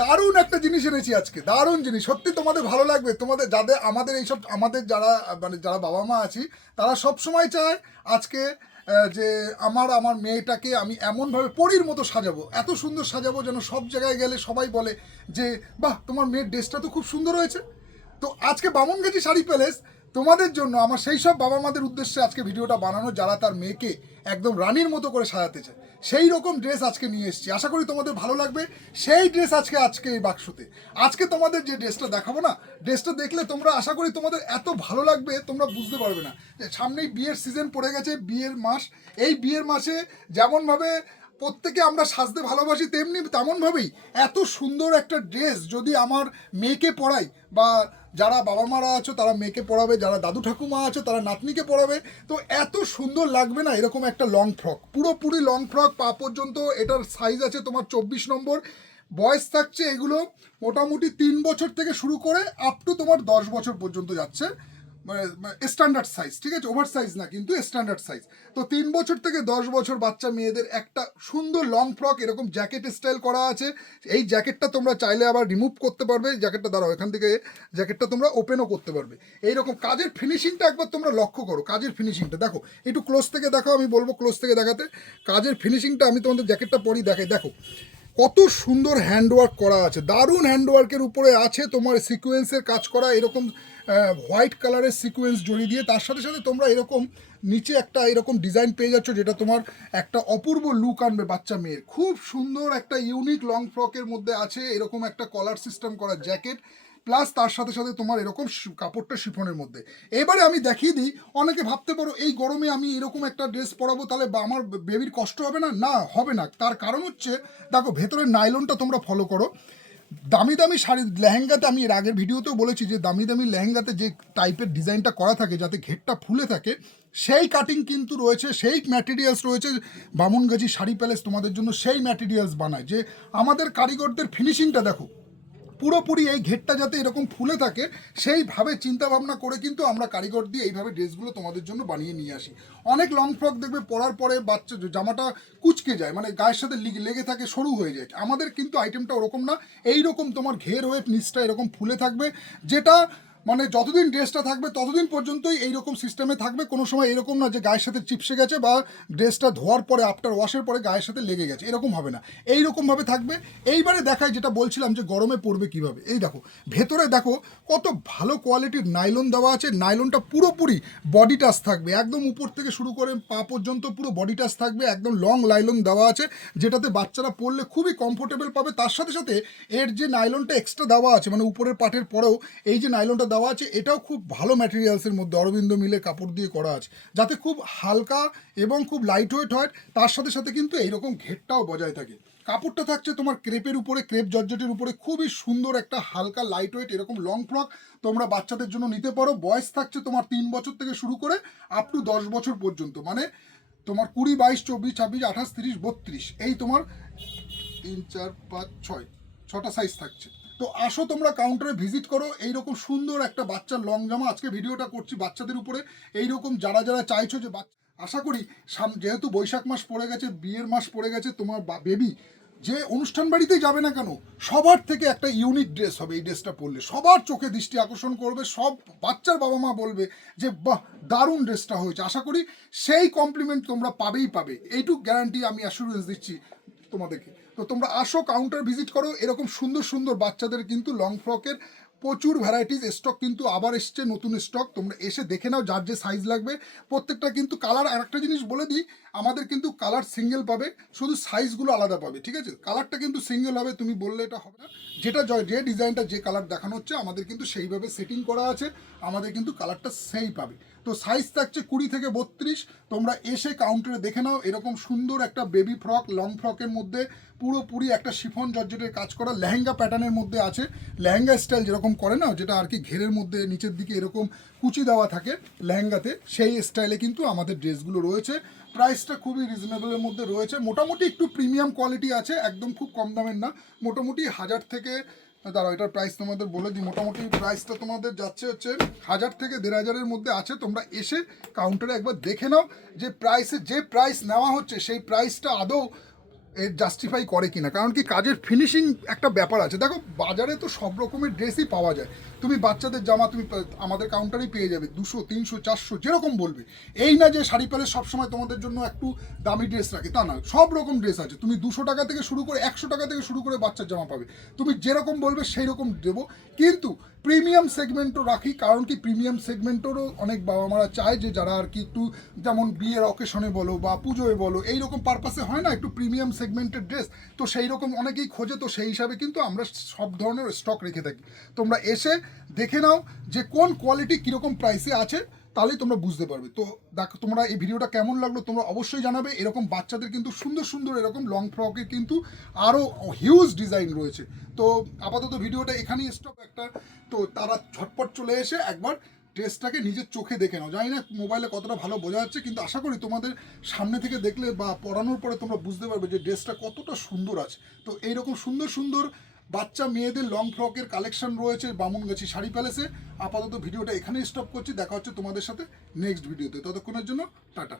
দারুণ একটা জিনিস এনেছি আজকে, দারুণ জিনিস। সত্যি তোমাদের ভালো লাগবে। তোমাদের যাদের, আমাদের এইসব, আমাদের যারা মানে যারা বাবা মা আছি, তারা সব সময় চায় আজকে যে আমার আমার মেয়েটাকে আমি এমনভাবে পরীর মতো সাজাবো। এত সুন্দর সাজাবো যেন সব জায়গায় গেলে সবাই বলে যে, বাহ, তোমার মেয়ের ড্রেসটা তো খুব সুন্দর হয়েছে। তো আজকে বামনগাছি শাড়ি প্যালেস তোমাদের জন্য আমার সেই সব বাবা মাদের উদ্দেশ্যে আজকে ভিডিওটা বানানো, যারা তার মেয়েকে একদম রানীর মতো করে সাজাতে চায় সেই রকম ড্রেস আজকে নিয়ে এসেছি। আশা করি তোমাদের ভালো লাগবে। সেই ড্রেস আজকে আজকে এই বাক্সতে। আজকে তোমাদের যে ড্রেসটা দেখাবো না ড্রেসটা দেখলে তোমরা আশা করি তোমাদের এত ভালো লাগবে, তোমরা বুঝতে পারবে না। যে সামনেই বিয়ের সিজন পড়ে গেছে, বিয়ের মাস। এই বিয়ের মাসে যেমনভাবে প্রত্যেকে আমরা সাজতে ভালোবাসি তেমনি তেমনভাবেই এত সুন্দর একটা ড্রেস যদি আমার মেয়েকে পরাই বা যারা বাবা মারা আছো তারা মেয়েকে পড়াবে যারা দাদু ঠাকুমা আছো তারা নাতনিকে পড়াবে তো এত সুন্দর লাগবে না এরকম একটা লং ফ্রক। পুরোপুরি লং ফ্রক, পা পর্যন্ত এটার সাইজ আছে তোমার চব্বিশ নম্বর। বয়স থাকছে এগুলো মোটামুটি তিন বছর থেকে শুরু করে আপ টু তোমার দশ বছর পর্যন্ত যাচ্ছে। স্ট্যান্ডার্ড সাইজ ঠিক আছে? ওভার সাইজ না, কিন্তু স্ট্যান্ডার্ড সাইজ তো তিন বছর থেকে দশ বছর বাচ্চা মেয়েদের একটা সুন্দর লং ফ্রক এরকম জ্যাকেট স্টাইল করা আছে। এই জ্যাকেটটা তোমরা চাইলে আবার রিমুভ করতে পারবে। জ্যাকেটটা দাঁড়াও, এখান থেকে জ্যাকেটটা তোমরা ওপেনও করতে পারবে। এইরকম কাজের ফিনিশিংটা একবার তোমরা লক্ষ্য করো, কাজের ফিনিশিংটা দেখো, একটু ক্লোজ থেকে দেখো আমি বলব ক্লোজ থেকে দেখাতে। কাজের ফিনিশিংটা আমি তোমাদের জ্যাকেটটা পরি দেখাই। দেখো কত সুন্দর হ্যান্ডওয়ার্ক করা আছে। দারুণ হ্যান্ডওয়ার্কের উপরে আছে তোমার সিকুয়েন্সের কাজ করা, এরকম হোয়াইট কালারের সিকুয়েন্স জড়িয়ে দিয়ে, তার সাথে সাথে তোমরা এরকম নিচে একটা এরকম ডিজাইন পেয়ে যাচ্ছ, যেটা তোমার একটা অপূর্ব লুক আনবে বাচ্চা মেয়ের। খুব সুন্দর একটা ইউনিক লং ফ্রকের মধ্যে আছে, এরকম একটা কলার সিস্টেম করা জ্যাকেট প্লাস তার সাথে সাথে তোমার এরকম কাপড়টা শিফনের মধ্যে। এবারে আমি দেখিয়ে দিই, অনেকে ভাবতে পারো এই গরমে আমি এরকম একটা ড্রেস পরাবো, তাহলে আমার বেবির কষ্ট হবে না? না, হবে না। তার কারণ হচ্ছে, দেখো, ভেতরের নাইলনটা তোমরা ফলো করো। দামি দামি শাড়ি লেহেঙ্গাতে আমি এর আগের ভিডিওতেও বলেছি যে, দামি দামি লেহেঙ্গাতে যে টাইপের ডিজাইনটা করা থাকে, যাতে ঘেরটা ফুলে থাকে, সেই কাটিং কিন্তু রয়েছে, সেই ম্যাটেরিয়ালস রয়েছে। বামুনগাজি শাড়ি প্যালেস তোমাদের জন্য সেই ম্যাটেরিয়ালস বানায়। যে আমাদের কারিগরদের ফিনিশিংটা দেখো পুরোপুরি এই ঘেরটা যাতে এরকম ফুলে থাকে, সেইভাবে চিন্তা ভাবনা করে কিন্তু আমরা কারিগর দিয়ে এইভাবে ড্রেসগুলো তোমাদের জন্য বানিয়ে নিয়ে আসি। অনেক লং ফ্রক দেখবে পরার পরে বাচ্চা জামাটা কুচকে যায় মানে গায়ের সাথে লিগ- থাকে, সরু হয়ে যায়। আমাদের কিন্তু আইটেমটা ওরকম না এই রকম তোমার ঘের হয়ে নিচটা এরকম ফুলে থাকবে, যেটা মানে যতদিন ড্রেসটা থাকবে, ততদিন পর্যন্তই এইরকম সিস্টেমে থাকবে। কোনো সময় এরকম না যে গায়ের সাথে চিপসে গেছে বা ড্রেসটা ধোয়ার পরে আফটার ওয়াশের পরে গায়ের সাথে লেগে গেছে। এরকম হবে না। এইরকমভাবে থাকবে। এইবারে দেখায় যেটা বলছিলাম যে গরমে পড়বে কীভাবে। এই দেখো, ভেতরে দেখো কত ভালো কোয়ালিটির নাইলন দেওয়া আছে। নাইলনটা পুরোপুরি বডি টাচ থাকবে। একদম উপর থেকে শুরু করে পা পর্যন্ত পুরো বডি টাচ থাকবে। একদম লং নাইলন দেওয়া আছে, যেটাতে বাচ্চারা পরলে খুবই কমফোর্টেবল পাবে। তার সাথে সাথে এর যে নাইলনটা এক্সট্রা দেওয়া আছে মানে উপরের পাটের পরেও, এই যে নাইলনটা দেওয়া আছে, এটাও খুব ভালো ম্যাটেরিয়ালসের মধ্যে অরবিন্দ মিলে কাপড় দিয়ে করা আছে। যাতে খুব হালকা এবং খুব লাইট ওয়েট হয়, তার সাথে সাথে কিন্তু এইরকম ঘেরটাও বজায় থাকে। কাপড়টা থাকছে তোমার ক্রেপের উপরে ক্রেপ জর্জেটের উপরে, খুবই সুন্দর একটা হালকা লাইট ওয়েট এরকম লং ফ্রক তোমরা বাচ্চাদের জন্য নিতে পারো। বয়স থাকছে তোমার তিন বছর থেকে শুরু করে আপ টু দশ বছর পর্যন্ত। মানে তোমার কুড়ি, বাইশ, চব্বিশ, ছাব্বিশ, আঠাশ, তিরিশ, বত্রিশ, এই তোমার তিন, চার, পাঁচ, ছয়, ছটা সাইজ থাকছে। তো আসো তোমরা কাউন্টারে ভিজিট করো। এইরকম সুন্দর একটা বাচ্চার লং জামা। আজকে ভিডিওটা করছি বাচ্চাদের উপরে। এইরকম যারা যারা চাইছো যে বাচ্চা আশা করি যেহেতু বৈশাখ মাস পড়ে গেছে, বিয়ের মাস পড়ে গেছে, তোমার বেবি যে অনুষ্ঠান বাড়িতেই যাবে না কেন, সবার থেকে একটা ইউনিক ড্রেস হবে এই ড্রেসটা পরলে। সবার চোখে দৃষ্টি আকর্ষণ করবে, সব বাচ্চার বাবা মা বলবে যে, বাহ, দারুণ ড্রেসটা হয়েছে। আশা করি সেই কমপ্লিমেন্ট তোমরা পাবেই পাবে। এইটুক গ্যারান্টি আমি অ্যাসুরেন্স দিচ্ছি তোমাদেরকে। তো তোমরা আসো কাউন্টার ভিজিট করো। এরকম সুন্দর সুন্দর বাচ্চাদের কিন্তু লং ফ্রকের প্রচুর ভ্যারাইটিস স্টক কিন্তু আবার এসছে, নতুন স্টক তোমরা এসে দেখে নাও যার যে সাইজ লাগবে। প্রত্যেকটা কিন্তু কালার আর একটা জিনিস বলে দিই, আমাদের কিন্তু কালার সিঙ্গেল পাবে, শুধু সাইজগুলো আলাদা পাবে, ঠিক আছে? কালারটা কিন্তু সিঙ্গেল হবে, তুমি বললে এটা হবে না। যেটা যে ডিজাইনটা যে কালার দেখানো হচ্ছে, আমাদের কিন্তু সেইভাবে সেটিং করা আছে, আমাদের কিন্তু কালারটা সেই পাবে। তো সাইজ থাকছে কুড়ি থেকে বত্রিশ, তোমরা এসে কাউন্টারে দেখে নাও, এরকম সুন্দর একটা বেবি ফ্রক লং ফ্রকের মধ্যে, পুরোপুরি একটা শিফন জর্জেটের কাজ করা, লেহেঙ্গা প্যাটার্নের মধ্যে আছে। লেহেঙ্গা স্টাইল যেরকম করে না, যেটা আর কি ঘেরের মধ্যে নিচের দিকে এরকম কুচি দেওয়া থাকে লেহেঙ্গাতে, সেই স্টাইলে কিন্তু আমাদের ড্রেসগুলো রয়েছে। প্রাইসটা খুবই রিজনেবলের মধ্যে রয়েছে। মোটামুটি একটু প্রিমিয়াম কোয়ালিটি আছে, একদম খুব কম দামের না। মোটামুটি হাজার থেকে, দাঁড়াও, এটার প্রাইস তোমাদের বলে দিই। মোটামুটি প্রাইসটা তোমাদের যাচ্ছে হচ্ছে হাজার থেকে দেড় হাজারের মধ্যে আছে। তোমরা এসে কাউন্টারে একবার দেখে নাও যে প্রাইসে যে প্রাইস নেওয়া হচ্ছে, সেই প্রাইসটা আদৌ এর জাস্টিফাই করে কিনা। কারণ কি কাজের ফিনিশিং একটা ব্যাপার আছে। দেখো, বাজারে তো সব রকমের ড্রেসই পাওয়া যায়। তুমি বাচ্চাদের জামা তুমি আমাদের কাউন্টারেই পেয়ে যাবে। দুশো, তিনশো, চারশো, যেরকম বলবে। এই না যে শাড়ি পেলে সবসময় তোমাদের জন্য একটু দামি ড্রেস রাখে, তা না। সব রকম ড্রেস আছে। তুমি দুশো টাকা থেকে শুরু করে একশো টাকা থেকে শুরু করে বাচ্চার জামা পাবে। তুমি যেরকম বলবে সেই রকম দেবো। কিন্তু প্রিমিয়াম সেগমেন্টও রাখি। কারণ কি প্রিমিয়াম সেগমেন্টেরও অনেক বাবা মারা চায় যে যারা আর কি একটু যেমন বিয়ের অকেশনে বলো বা পুজোয় বলো এই রকম পারপাসে হয় না। একটু প্রিমিয়াম সেগমেন্টের ড্রেস তো সেই রকম অনেকেই খোঁজে, তো সেই হিসাবে কিন্তু আমরা সব ধরনের স্টক রেখে থাকি। তোমরা এসে দেখে নাও যে কোন কোয়ালিটি কীরকম প্রাইসে আছে, তাহলেই তোমরা বুঝতে পারবে। তো দেখো, তোমরা এই ভিডিওটা কেমন লাগল তোমরা অবশ্যই জানাবে। এরকম বাচ্চাদের কিন্তু সুন্দর সুন্দর এরকম লং ফ্রকের কিন্তু আরও হিউজ ডিজাইন রয়েছে। তো আপাতত ভিডিওটা এখানেই স্টপ একটা। তো তারা ঝটপট চলে এসে একবার ড্রেসটাকে নিজের চোখে দেখে নাও। জানি না মোবাইলে কতটা ভালো বোঝা যাচ্ছে, কিন্তু আশা করি তোমাদের সামনে থেকে দেখলে বা পড়ানোর পরে তোমরা বুঝতে পারবে যে ড্রেসটা কতটা সুন্দর আছে। তো এইরকম সুন্দর সুন্দর বাচ্চা মেয়েদের লং ফ্রকের কালেকশন রয়েছে বামুনগাছি শাড়ি প্যালেসে আপাতত ভিডিওটা এখানেই স্টপ করছি, দেখা হচ্ছে তোমাদের সাথে নেক্সট ভিডিওতে ততক্ষণের জন্য টাটা।